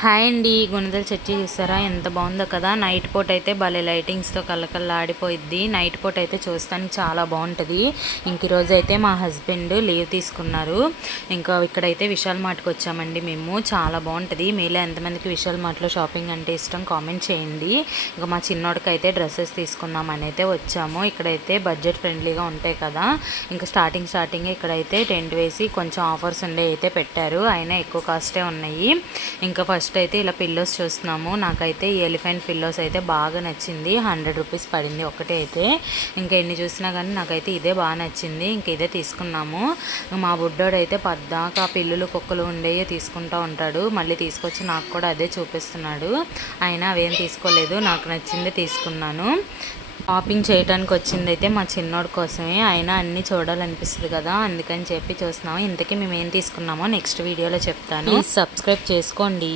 Hi అండి. గుణదల చట్నీ చూసారా ఎంత బాగుందో కదా. నైట్ పూట అయితే భలే లైటింగ్స్తో కళ్ళకల్లాడిపోయిద్ది. నైట్ పూట అయితే చూస్తానికి చాలా బాగుంటుంది. ఇంక ఈరోజు అయితే మా హస్బెండ్ లీవ్ తీసుకున్నారు. ఇంకా ఇక్కడైతే విశాల్ మార్ట్కి వచ్చామండి మేము. చాలా బాగుంటుంది. మీలో ఎంతమందికి విశాల్ మార్ట్లో షాపింగ్ అంటే ఇష్టం కామెంట్ చేయండి. ఇంకా మా చిన్నోడికి అయితే డ్రెస్సెస్ తీసుకుందామని అయితే వచ్చాము. ఇక్కడైతే బడ్జెట్ ఫ్రెండ్లీగా ఉంటాయి కదా. ఇంకా స్టార్టింగ్ ఇక్కడైతే టెంట్ వేసి కొంచెం ఆఫర్స్ ఉండే అయితే పెట్టారు. అయినా ఎక్కువ కాస్టే ఉన్నాయి. ఇంకా ఫస్ట్ అయితే ఇలా పిల్లోస్ చూస్తున్నాము. నాకైతే ఈ ఎలిఫెంట్ పిల్లోస్ అయితే బాగా నచ్చింది. 100 రూపీస్ పడింది ఒకటే అయితే. ఇంకా ఎన్ని చూసినా కానీ నాకైతే ఇదే బాగా నచ్చింది. ఇంక ఇదే తీసుకున్నాము. మా బుడ్డోడైతే పద్దాక పిల్లులు కుక్కలు ఉండేవి తీసుకుంటూ ఉంటాడు. మళ్ళీ తీసుకొచ్చి నాకు కూడా అదే చూపిస్తున్నాడు. అయినా అవేం తీసుకోలేదు, నాకు నచ్చింది తీసుకున్నాను. షాపింగ్ చేయడానికి వచ్చింది అయితే మా చిన్నోడి కోసమే. అయినా అన్నీ చూడాలనిపిస్తుంది కదా, అందుకని చెప్పి చూస్తున్నాము. ఇంతకీ మేము ఏం తీసుకున్నామో నెక్స్ట్ వీడియోలో చెప్తాను. ప్లీజ్ సబ్స్క్రైబ్ చేసుకోండి.